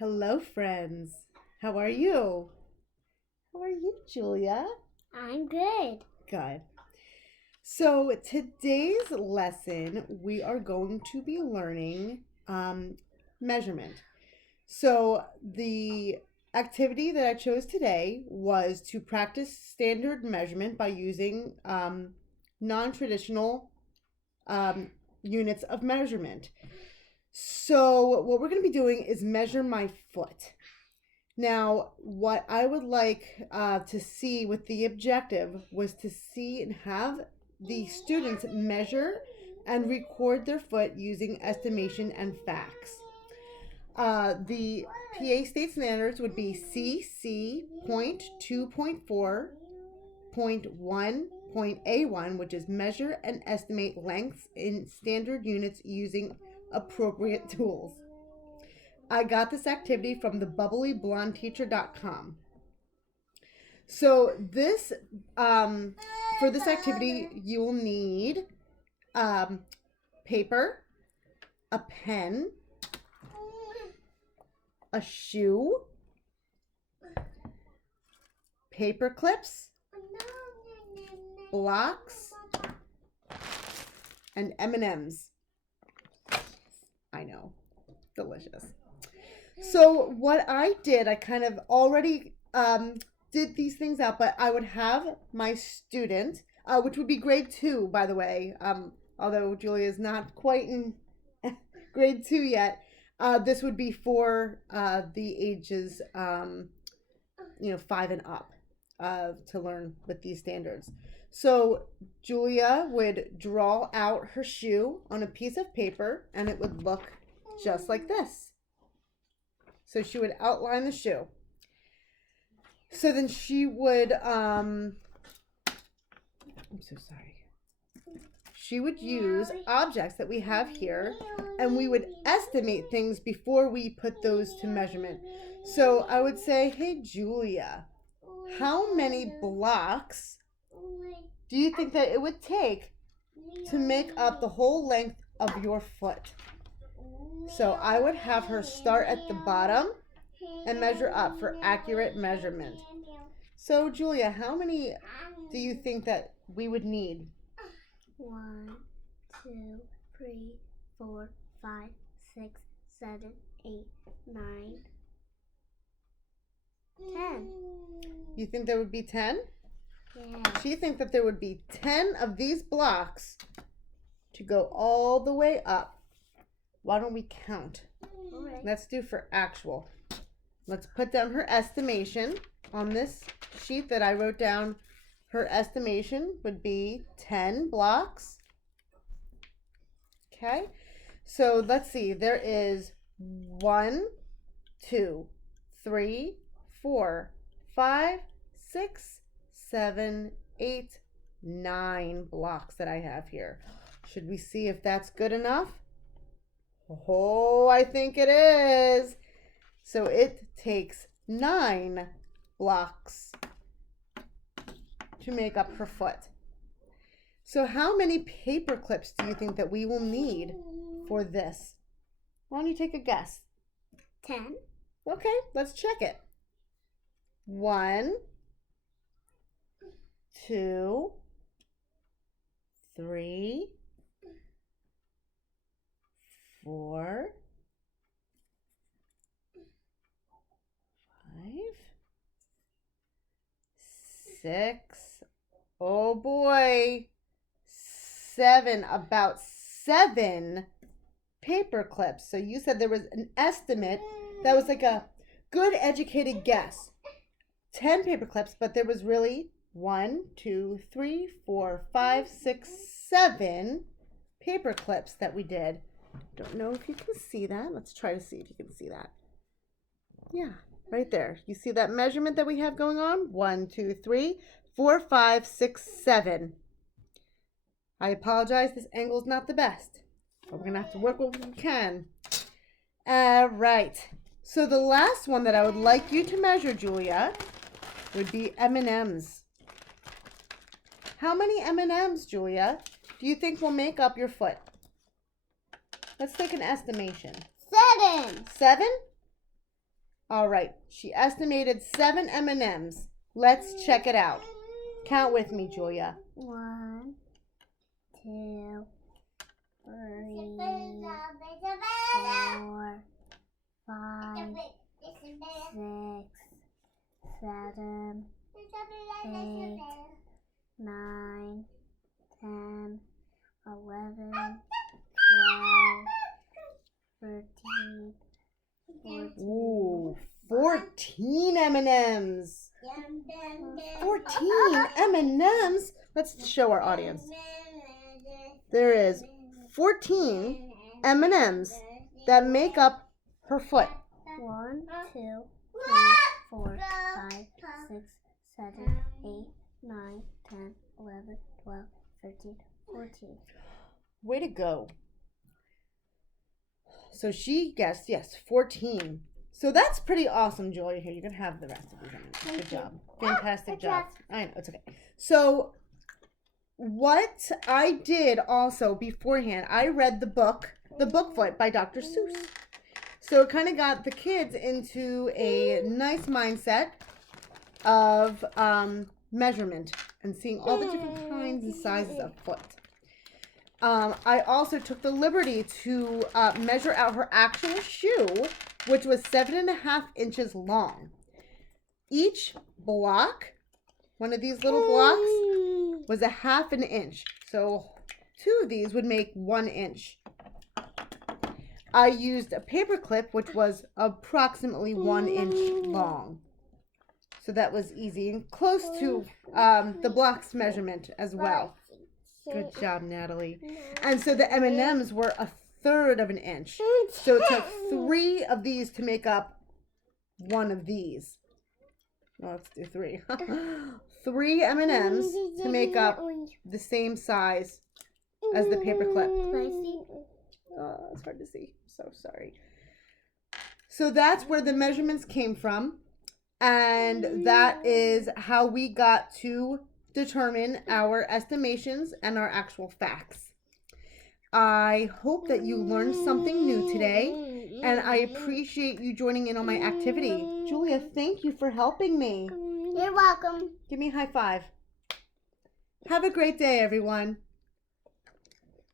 Hello, friends. How are you? How are you, Julia? I'm good. Good. So, today's lesson, we are going to be learning measurement. So, the activity that I chose today was to practice standard measurement by using non traditional um, units of measurement. So, what we're going to be doing is measure my foot. Now, what I would like to see with the objective was to see and have the students measure and record their foot using estimation and facts. The PA state standards would be CC.2.4.1.A1, which is measure and estimate lengths in standard units using appropriate tools. I got this activity from the bubblyblondeteacher.com. So for this activity, you will need um, paper, a pen, a shoe, paper clips, blocks, and M&Ms. I know, delicious. So what I did, I kind of already did these things out, but I would have my student, which would be grade 2, by the way, although Julia is not quite in grade 2 yet. This would be for the ages, 5 and up, to learn with these standards. So Julia would draw out her shoe on a piece of paper, and it would look just like this. So she would outline the shoe. So then she would, I'm so sorry. She would use objects that we have here, and we would estimate things before we put those to measurement. So I would say, hey, Julia, how many blocks do you think that it would take to make up the whole length of your foot? So I would have her start at the bottom and measure up for accurate measurement. So Julia, how many do you think that we would need? 1, 2, 3, 4, 5, 6, 7, 8, 9, 10. You think there would be 10? Yeah. She thinks that there would be 10 of these blocks to go all the way up. Why don't we count? Alright. Let's do for actual. Let's put down her estimation on this sheet that I wrote down. Her estimation would be 10 blocks. Okay, so let's see. There is 1, 2, 3, 4, 5, 6, 7, 8, 9 blocks that I have here. Should we see if that's good enough? Oh, I think it is. So it takes 9 blocks to make up her foot. So how many paper clips do you think that we will need for this? Why don't you take a guess? 10. Okay, let's check it. 1, 2, 3, 4, 5, 6. Oh boy. 7. About 7 paper clips. So you said there was an estimate that was like a good educated guess. 10 paper clips, but there was really 1, 2, 3, 4, 5, 6, 7 paper clips that we did. Don't know if you can see that. Let's try to see if you can see that. Yeah, right there. You see that measurement that we have going on? 1, 2, 3, 4, 5, 6, 7. I apologize. This angle is not the best, but we're going to have to work what we can. All right. So the last one that I would like you to measure, Julia, would be M&Ms. How many M&Ms, Julia, do you think will make up your foot? Let's take an estimation. 7. 7? All right. She estimated 7 M&Ms. Let's check it out. Count with me, Julia. 1, 2, 3, 4, 5, 6, 7, 8, 9, 10, 11, 12, 13, 14. Ooh, 14 M&Ms. 14 M&Ms. Let's show our audience. There is 14 M&Ms that make up her foot. 1, 2, 3, 4, 5, 6, 7, 8, 9, 10, 11, 12, 13, 14. Way to go. So she guessed, yes, 14. So that's pretty awesome, Julia. Here, you can have the rest of these M&Ms. Good job. Fantastic job. I know, it's okay. So what I did also beforehand, I read the book, The Bookfoot by Dr. Seuss. So it kind of got the kids into a nice mindset of measurement and seeing all the different kinds and sizes of foot. I also took the liberty to measure out her actual shoe, which was 7.5 inches long. Each block, one of these little blocks, was 1/2 inch. So 2 of these would make 1 inch. I used a paper clip, which was approximately 1 inch long. So that was easy and close to the block's measurement as well. Good job, Natalie. And so the M&Ms were 1/3 of an inch. So it took 3 of these to make up 1 of these. No, let's do 3. 3 M&Ms to make up the same size as the paper clip. Oh, it's hard to see. So sorry. So that's where the measurements came from. And that is how we got to determine our estimations and our actual facts. I hope that you learned something new today, and I appreciate you joining in on my activity. Julia, thank you for helping me. You're welcome. Give me a high five. Have a great day, everyone.